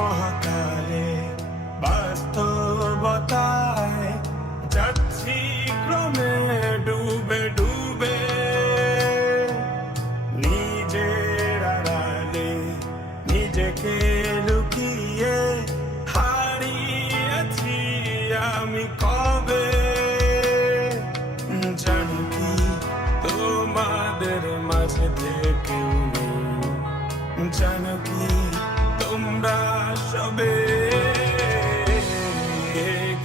মহাকালে বাস্তবতায় যাচ্ছি ক্রমে ডুবে ডুবে নিজের আড়ালে নিজেকে লুকিয়ে হারিয়েছি আমি কবে। জানি কি তোমাদের মাঝে থেকেও নেই, জানো কি তোমরা সবে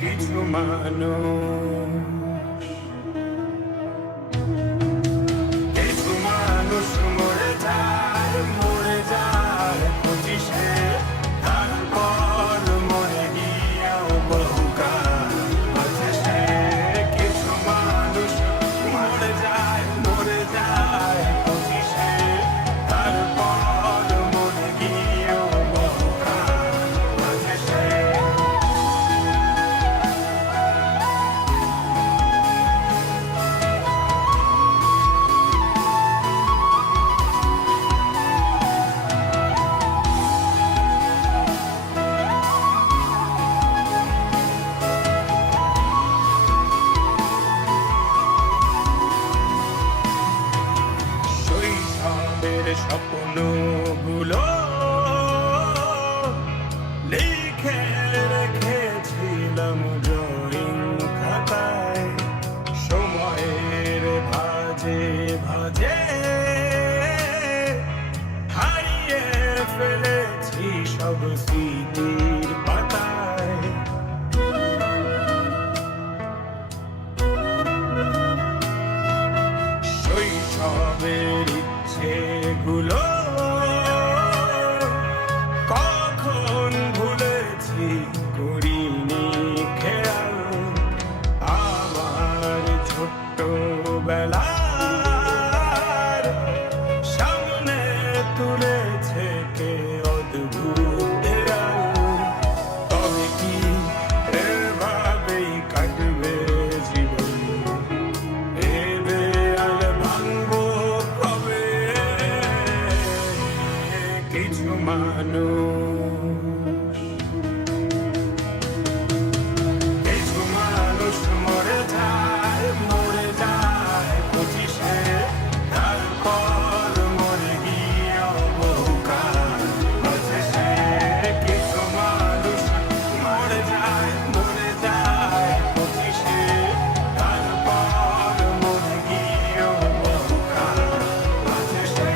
কিছু মানুষ মরে যায় পঁচিশে, তারপর মরে গিয়েও বহুকাল আছে সে। কিছু মানুষ মরে যায় পঁচিশে, তারপর মরে গিয়েও বহুকাল আছে সে। শৈশবের স্বপ্নগুলো লিখে রেখেছিলাম ড্রয়িং খাতায়, সময়ের ভাঁজে ভাঁজে হারিয়ে ফেলেছি সব স্মৃতির পাতায়। শৈশবের ইচ্ছেগুলো কখন ভুলেছি করিনি খেয়াল, আমার ছোট্টবেলার সামনে তুলেছে কে অদ্ভুত দেয়াল। তবে কি এভাবেই কাটবে জীবন, এ দেয়াল ভাঙবো কবে? কিছু মানুষ মরে যায় পঁচিশে, তারপর মরে গিয়েও বহুকাল আছে সে। কিছু মানুষ মরে যায় পঁচিশে, তারপর মরে গিয়েও বহুকাল আছে সে।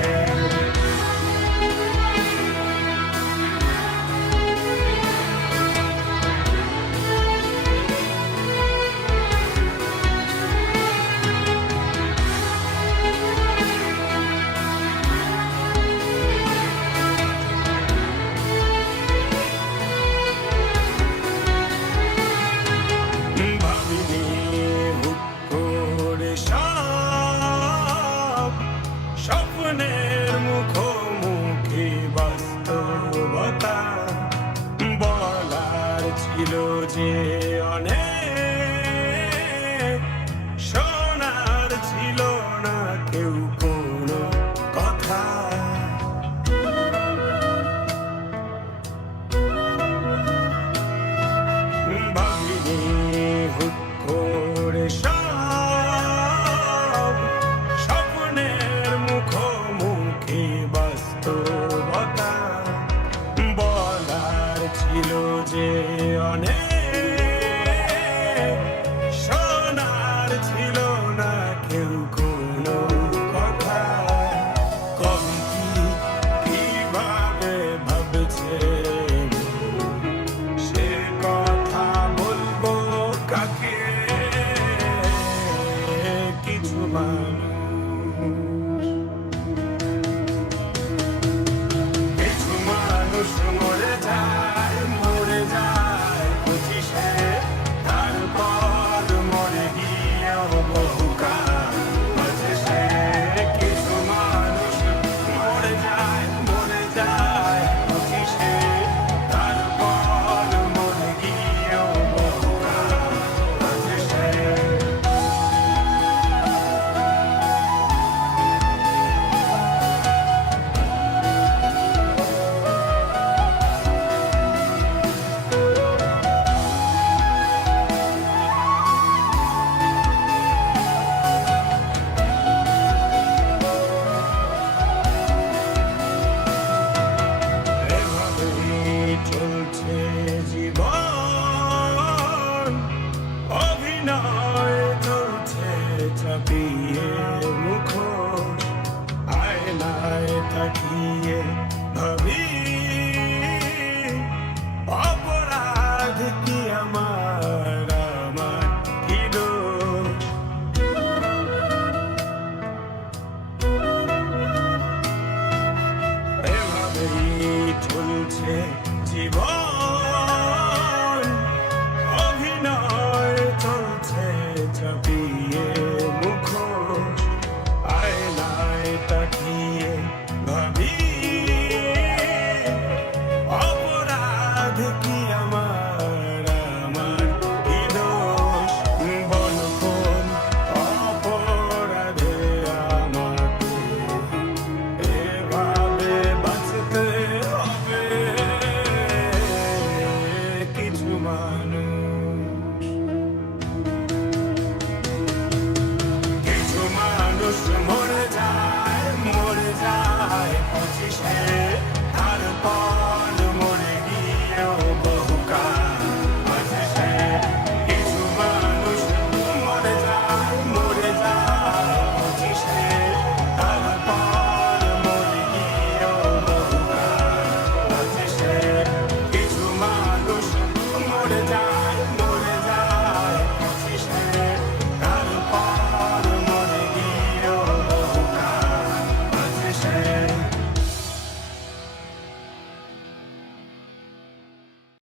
জীবন